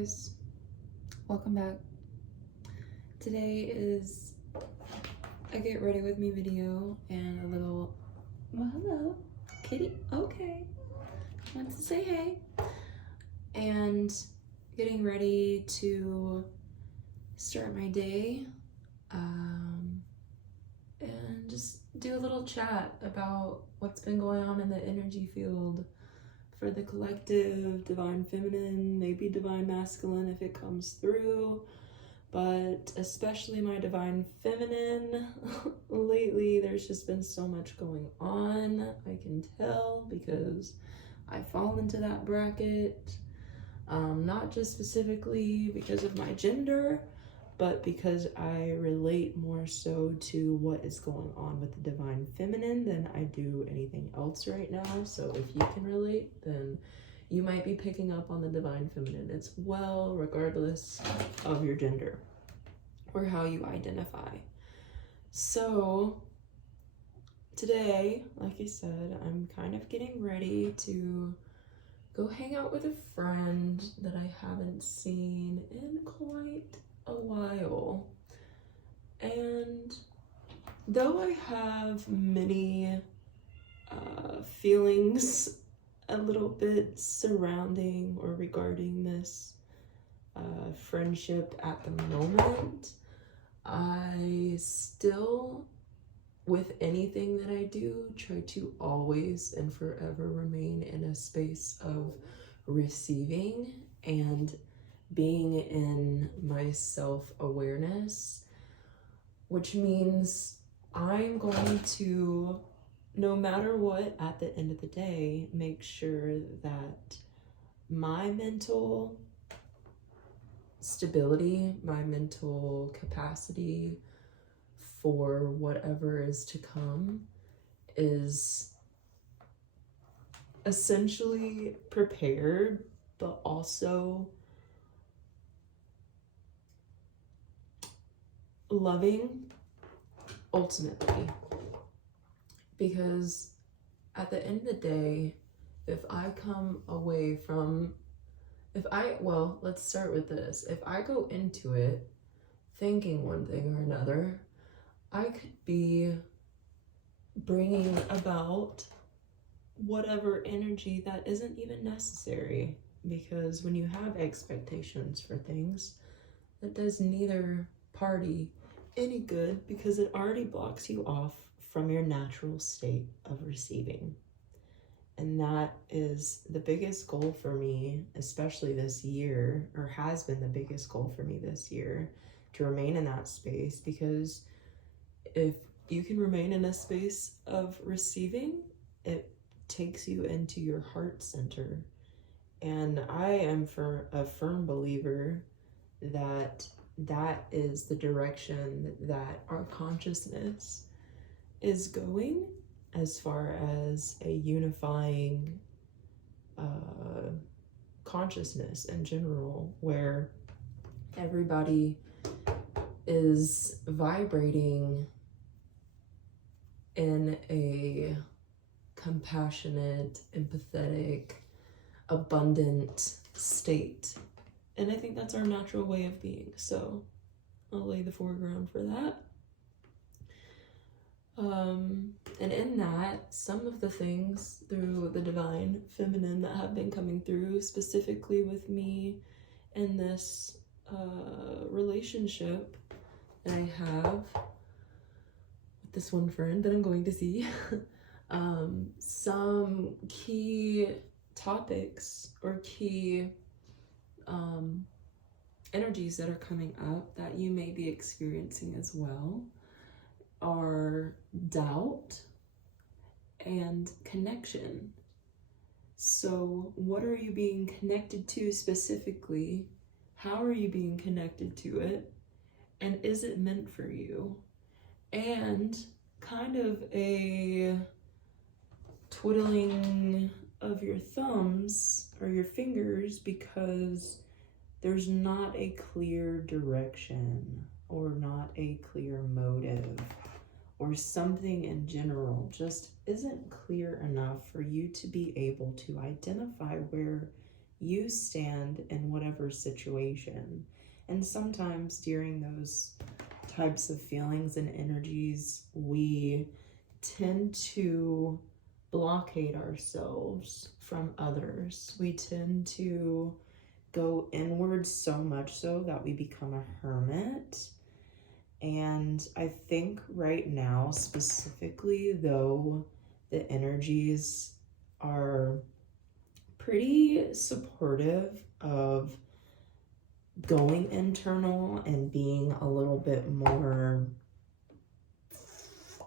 guys, welcome back. Today is a get ready with me video and a little, well, hello, kitty, okay, wants to say hey, and getting ready to start my day, and just do a little chat about what's been going on in the energy field for the collective, divine feminine, maybe divine masculine if it comes through, but especially my divine feminine. Lately, there's just been so much going on, I can tell, because I fall into that bracket, not just specifically because of my gender, but because I relate more so to what is going on with the divine feminine than I do anything else right now. So if you can relate, then you might be picking up on the divine feminine as well, regardless of your gender or how you identify. So today, like I said, I'm kind of getting ready to go hang out with a friend that I haven't seen in quite a while. And though I have many feelings a little bit surrounding or regarding this friendship at the moment, I still, with anything that I do, try to always and forever remain in a space of receiving and being in my self-awareness, which means I'm going to, no matter what, at the end of the day, make sure that my mental stability, my mental capacity for whatever is to come is essentially prepared, but also loving ultimately. Because at the end of the day, if I come away from, let's start with this. If I go into it thinking one thing or another, I could be bringing about whatever energy that isn't even necessary. Because when you have expectations for things, that does neither party any good, because it already blocks you off from your natural state of receiving. And that is the biggest goal for me, especially this year, or has been the biggest goal for me this year, to remain in that space. Because if you can remain in a space of receiving, it takes you into your heart center. And I am a firm believer that that is the direction that our consciousness is going, as far as a unifying consciousness in general, where everybody is vibrating in a compassionate, empathetic, abundant state. And I think that's our natural way of being. So I'll lay the foreground for that. And in that, some of the things through the divine feminine that have been coming through, specifically with me in this relationship that I have with this one friend that I'm going to see, some key topics or key energies that are coming up that you may be experiencing as well are doubt and connection. So what are you being connected to specifically? How are you being connected to it? And is it meant for you? And kind of a twiddling of your thumbs or your fingers, because there's not a clear direction or not a clear motive, or something in general just isn't clear enough for you to be able to identify where you stand in whatever situation. And sometimes during those types of feelings and energies, we tend to blockade ourselves from others. We tend to go inward so much so that we become a hermit. And I think right now, specifically, though, the energies are pretty supportive of going internal and being a little bit more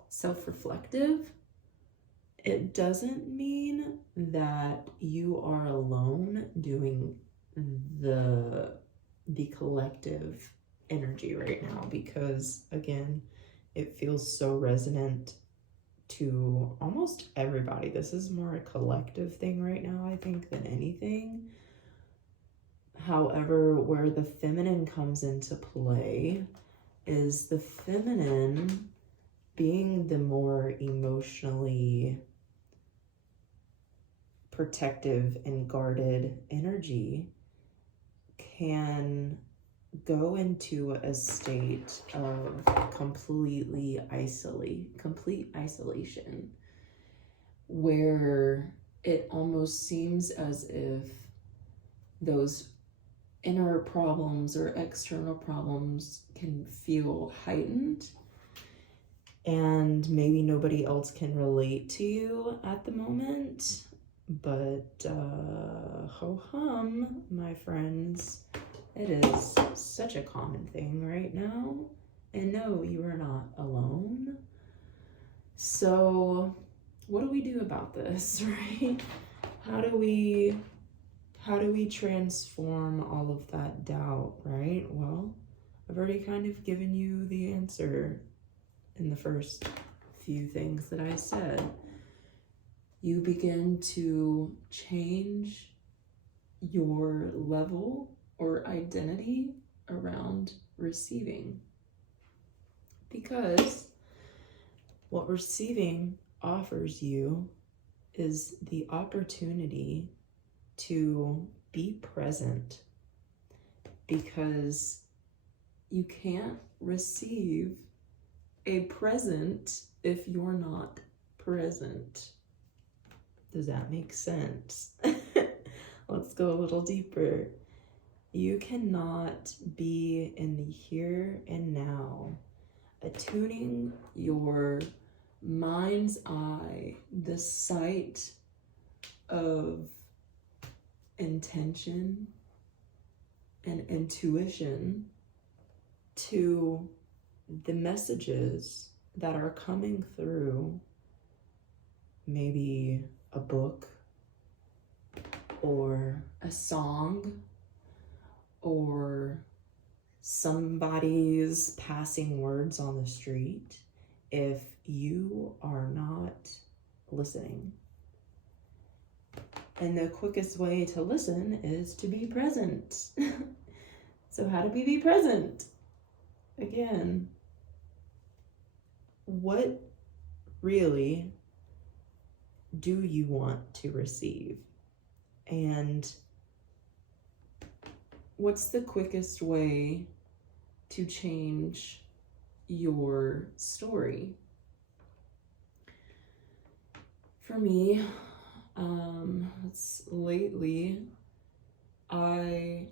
self-reflective. It doesn't mean that you are alone doing the collective energy right now, because again, it feels so resonant to almost everybody. This is more a collective thing right now, I think, than anything. However, where the feminine comes into play is the feminine being the more emotionally protective and guarded energy can go into a state of complete isolation, where it almost seems as if those inner problems or external problems can feel heightened, and maybe nobody else can relate to you at the moment. But ho-hum, my friends, it is such a common thing right now. And no, you are not alone. So what do we do about this, right? How do we transform all of that doubt, right? Well, I've already kind of given you the answer in the first few things that I said. You begin to change your level or identity around receiving, because what receiving offers you is the opportunity to be present, because you can't receive a present if you're not present. Does that make sense? Let's go a little deeper. You cannot be in the here and now, attuning your mind's eye, the sight of intention and intuition, to the messages that are coming through, maybe a book or a song or somebody's passing words on the street, if you are not listening. And the quickest way to listen is to be present. So how do we be present? Again, what really do you want to receive? And what's the quickest way to change your story? For me, lately, I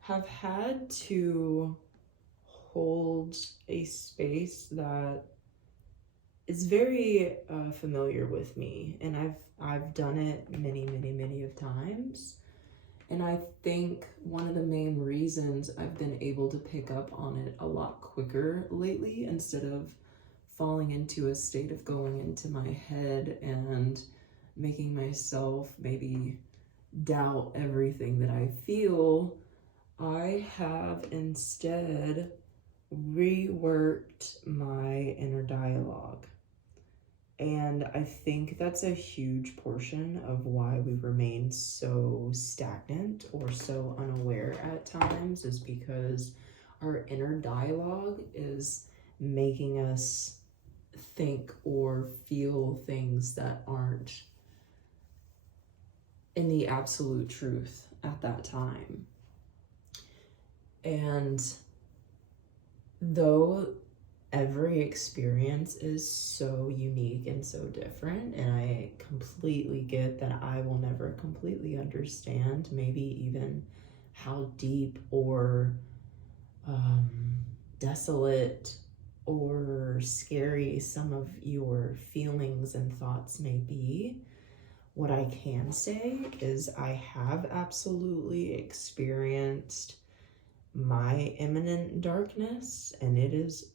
have had to hold a space that is very familiar with me, and I've done it many of times. And I think one of the main reasons I've been able to pick up on it a lot quicker lately, instead of falling into a state of going into my head and making myself maybe doubt everything that I feel, I have instead reworked my inner dialogue. And I think that's a huge portion of why we remain so stagnant or so unaware at times, is because our inner dialogue is making us think or feel things that aren't in the absolute truth at that time. And though every experience is so unique and so different, and I completely get that I will never completely understand maybe even how deep or desolate or scary some of your feelings and thoughts may be, what I can say is I have absolutely experienced my imminent darkness, and it is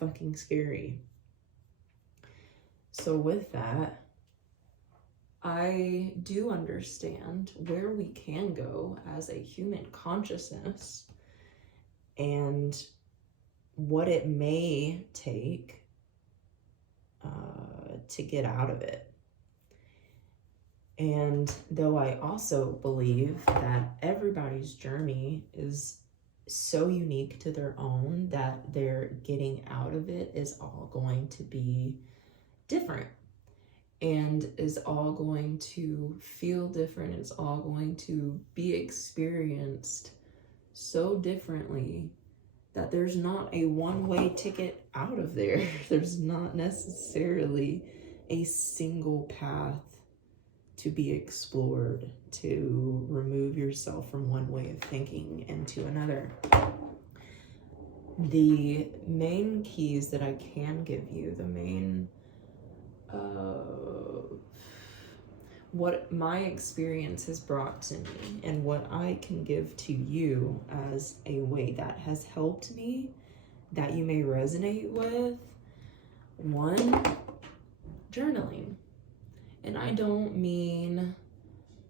fucking scary. So with that, I do understand where we can go as a human consciousness and what it may take to get out of it. And though I also believe that everybody's journey is so unique to their own that their getting out of it is all going to be different and is all going to feel different. It's all going to be experienced so differently that there's not a one-way ticket out of there. There's not necessarily a single path to be explored to remove yourself from one way of thinking into another. The main keys that I can give you, the main what my experience has brought to me and what I can give to you as a way that has helped me, that you may resonate with. One, journaling. And I don't mean,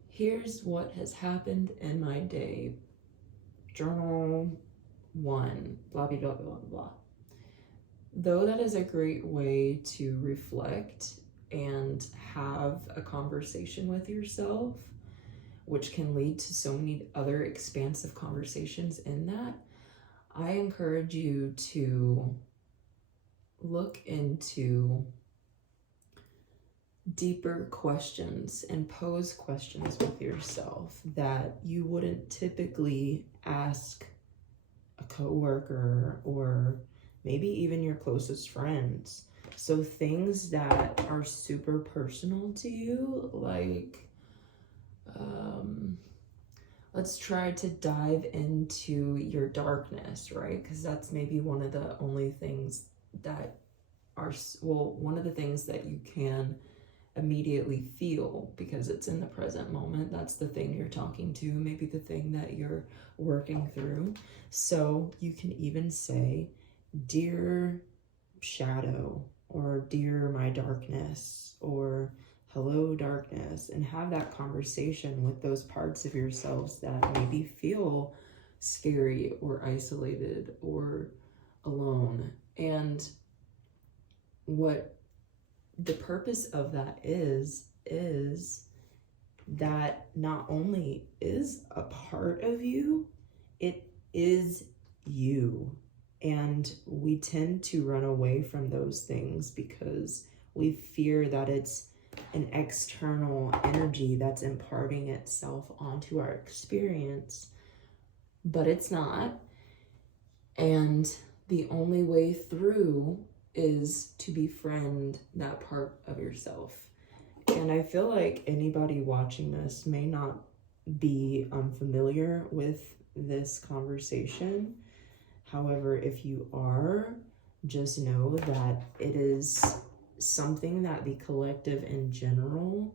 here's what has happened in my day. Journal 1, blah, blah, blah, blah, blah. Though that is a great way to reflect and have a conversation with yourself, which can lead to so many other expansive conversations in that, I encourage you to look into deeper questions and pose questions with yourself that you wouldn't typically ask a coworker or maybe even your closest friends. So things that are super personal to you, like let's try to dive into your darkness, right? Because that's maybe one of the only things that are, well, one of the things that you can immediately feel because it's in the present moment. That's the thing you're talking to, maybe the thing that you're working through. So you can even say, dear shadow, or dear my darkness, or hello darkness, and have that conversation with those parts of yourselves that maybe feel scary or isolated or alone. And what the purpose of that is that not only is a part of you, it is you. And we tend to run away from those things because we fear that it's an external energy that's imparting itself onto our experience, but it's not. And the only way through is to befriend that part of yourself. And I feel like anybody watching this may not be unfamiliar with this conversation. However, if you are, just know that it is something that the collective in general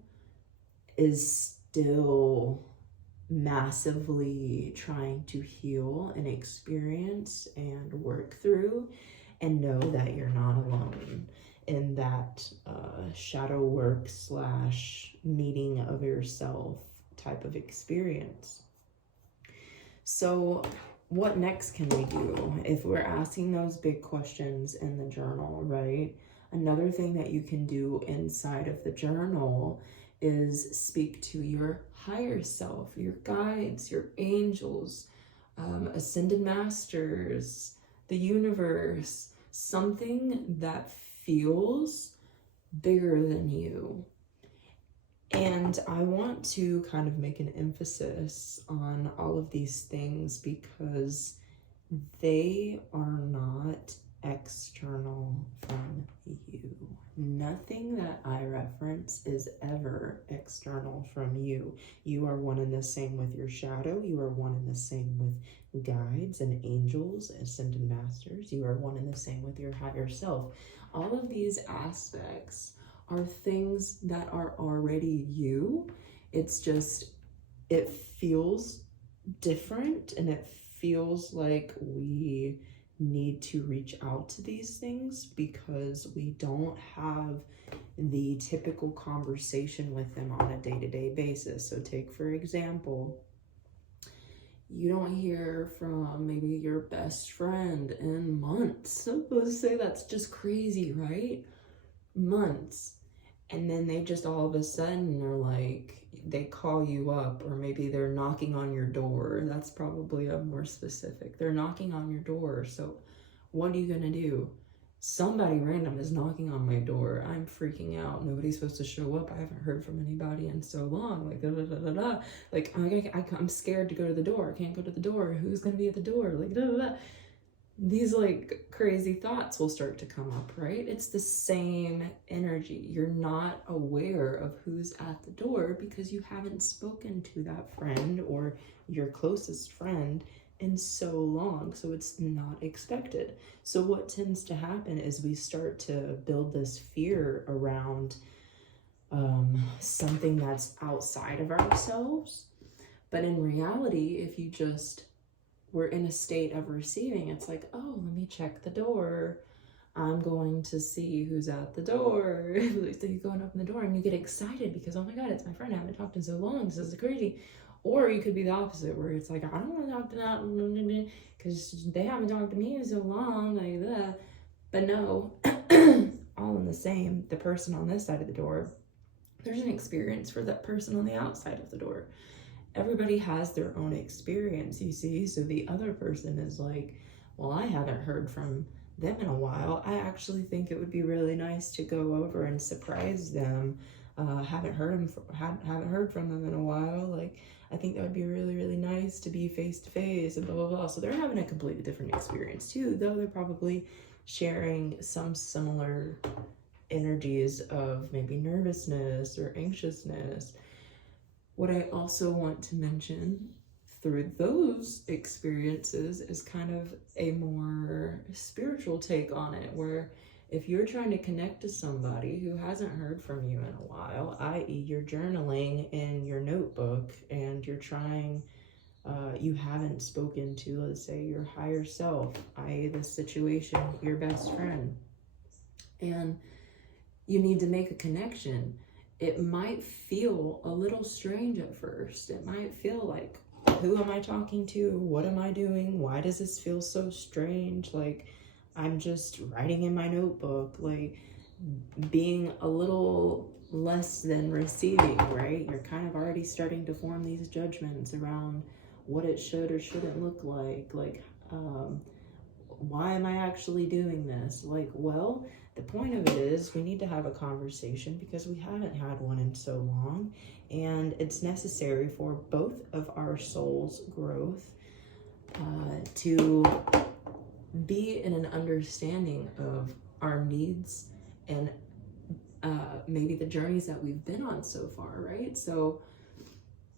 is still massively trying to heal and experience and work through. And know that you're not alone in that shadow work / meeting of yourself type of experience. So what next can we do if we're asking those big questions in the journal, right? Another thing that you can do inside of the journal is speak to your higher self, your guides, your angels, ascended masters, the universe, something that feels bigger than you. And I want to kind of make an emphasis on all of these things because they are not external from you. Nothing that I reference is ever external from you. You are one and the same with your shadow. You are one and the same with guides and angels, ascended masters. You are one and the same with your higher self. All of these aspects are things that are already you. It's just, it feels different, and it feels like we need to reach out to these things because we don't have the typical conversation with them on a day-to-day basis. So take, for example, you don't hear from maybe your best friend in months. So let's say that's just crazy, right? Months. And then they just all of a sudden are like, they call you up, or maybe they're knocking on your door. That's probably a more specific. They're knocking on your door. So what are you going to do? Somebody random is knocking on my door. I'm freaking out. Nobody's supposed to show up. I haven't heard from anybody in so long. Like, da, da, da, da, da. Like, I'm scared to go to the door. I can't go to the door. Who's going to be at the door? Like, da, da, da. These like crazy thoughts will start to come up, right? It's the same energy. You're not aware of who's at the door because you haven't spoken to that friend or your closest friend in so long, so it's not expected. So what tends to happen is we start to build this fear around something that's outside of ourselves. But in reality, if you just we're in a state of receiving, it's like, oh, let me check the door. I'm going to see who's at the door. So you're going up in the door and you get excited because, oh my God, it's my friend. I haven't talked in so long. This is crazy. Or you could be the opposite, where it's like, I don't want to talk to them because they haven't talked to me in so long, like that. But no, all in the same, the person on this side of the door, there's an experience for that person on the outside of the door. Everybody has their own experience, you see. So the other person is like, well, I haven't heard from them in a while. I actually think it would be really nice to go over and surprise them. Haven't heard from them in a while. Like, I think that would be really, really nice to be face to face and blah, blah, blah. So they're having a completely different experience too, though they're probably sharing some similar energies of maybe nervousness or anxiousness. What I also want to mention through those experiences is kind of a more spiritual take on it, where if you're trying to connect to somebody who hasn't heard from you in a while, i.e. you're journaling in your notebook and you're trying, you haven't spoken to, let's say, your higher self, i.e. this situation, your best friend, and you need to make a connection. It might feel a little strange at first. It might feel like, who am I talking to? What am I doing? Why does this feel so strange? Like, I'm just writing in my notebook, like being a little less than receiving, right? You're kind of already starting to form these judgments around what it should or shouldn't look like. Like, why am I actually doing this? Like, well, the point of it is we need to have a conversation because we haven't had one in so long, and it's necessary for both of our souls' growth to be in an understanding of our needs and maybe the journeys that we've been on so far, right? So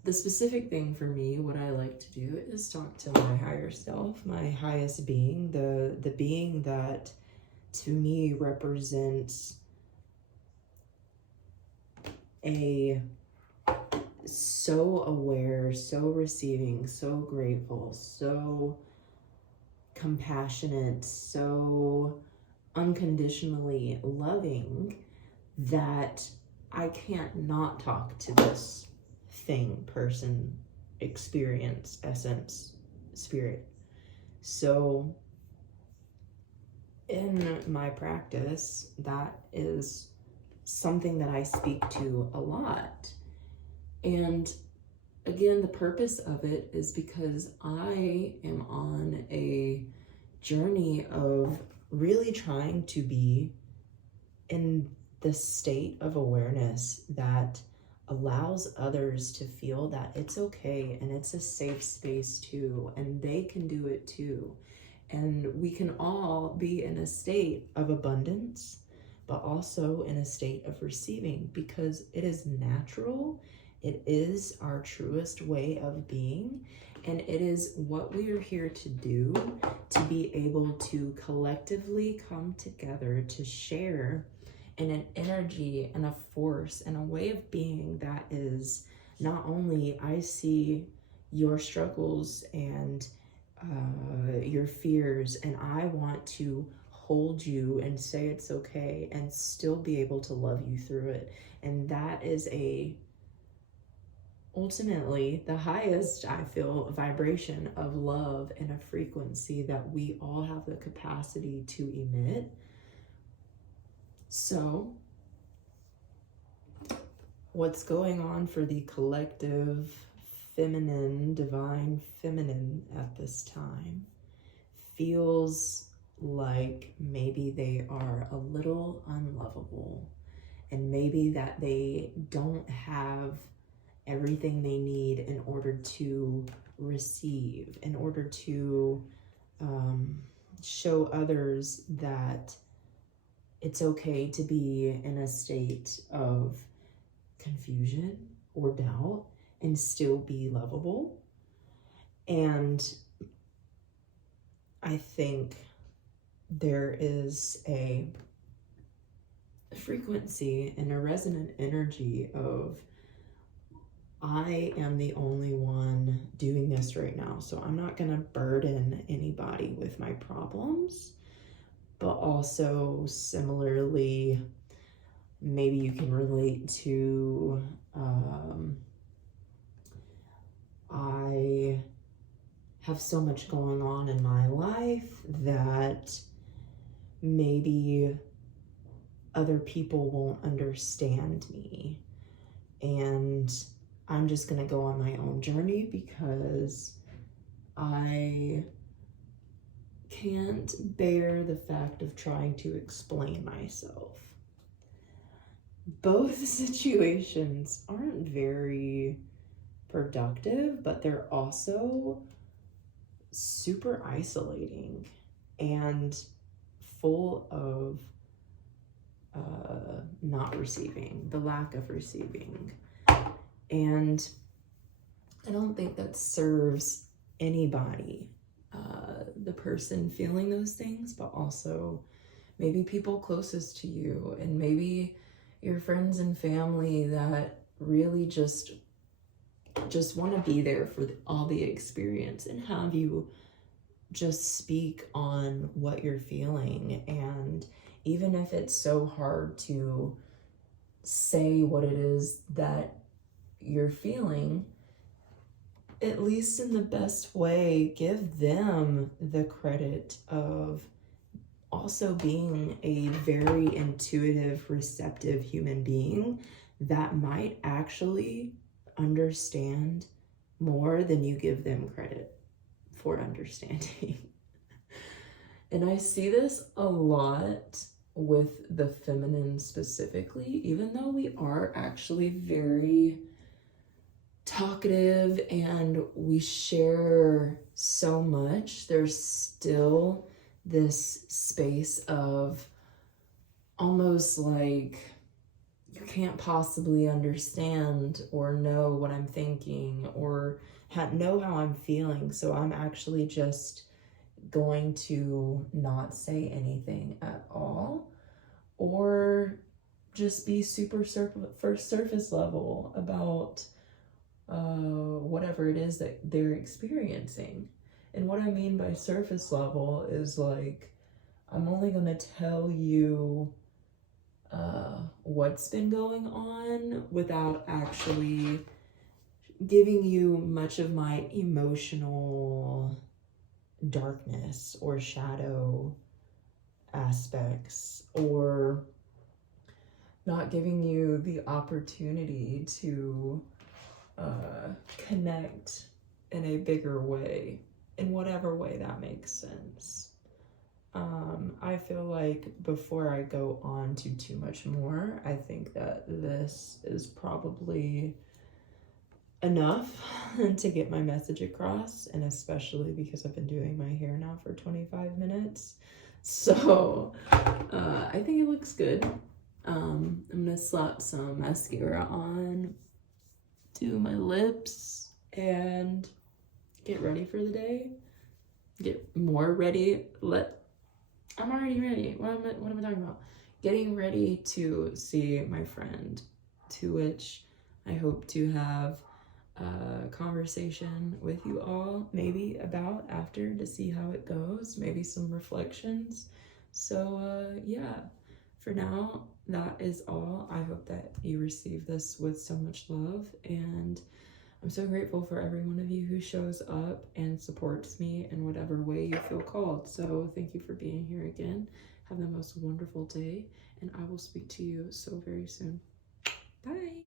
the specific thing for me, what I like to do is talk to my higher self, my highest being, the being that to me represents a so aware, so receiving, so grateful, so compassionate, so unconditionally loving that I can't not talk to this thing, person, experience, essence, spirit. So in my practice, that is something that I speak to a lot. And again, the purpose of it is because I am on a journey of really trying to be in the state of awareness that allows others to feel that it's okay and it's a safe space too, and they can do it too. And we can all be in a state of abundance, but also in a state of receiving, because it is natural. It is our truest way of being, and it is what we are here to do, to be able to collectively come together to share in an energy and a force and a way of being that is not only, I see your struggles and your fears, and I want to hold you and say it's okay and still be able to love you through it. And that is ultimately the highest, I feel, vibration of love and a frequency that we all have the capacity to emit. So what's going on for the collective feminine, divine feminine at this time feels like maybe they are a little unlovable, and maybe that they don't have everything they need in order to receive, in order to show others that it's okay to be in a state of confusion or doubt and still be lovable. And I think there is a frequency and a resonant energy of, I am the only one doing this right now, so I'm not going to burden anybody with my problems. But also, similarly, maybe you can relate to, I have so much going on in my life that maybe other people won't understand me, and I'm just going to go on my own journey because I can't bear the fact of trying to explain myself. Both situations aren't very productive, but they're also super isolating and full of not receiving, the lack of receiving. And I don't think that serves anybody, the person feeling those things, but also maybe people closest to you, and maybe your friends and family that really just want to be there for all the experience and have you just speak on what you're feeling. And even if it's so hard to say what it is that you're feeling, at least in the best way, give them the credit of also being a very intuitive, receptive human being that might actually understand more than you give them credit for understanding. And I see this a lot with the feminine specifically, even though we are actually very talkative and we share so much, there's still this space of almost like you can't possibly understand or know what I'm thinking or know how I'm feeling, so I'm actually just going to not say anything at all, or just be super surface level about whatever it is that they're experiencing. And what I mean by surface level is like, I'm only going to tell you what's been going on without actually giving you much of my emotional darkness or shadow aspects, or not giving you the opportunity to connect in a bigger way, in whatever way that makes sense. I feel like before I go on to too much more, I think that this is probably enough to get my message across, and especially because I've been doing my hair now for 25 minutes. So I think it looks good. I'm gonna slap some mascara on, do my lips, and get ready for the day. Get more ready. I'm already ready. What am I talking about? Getting ready to see my friend, to which I hope to have a conversation with you all, maybe about after, to see how it goes, maybe some reflections. So yeah, for now, that is all. I hope that you receive this with so much love, and I'm so grateful for every one of you who shows up and supports me in whatever way you feel called. So thank you for being here again. Have the most wonderful day, and I will speak to you so very soon. Bye.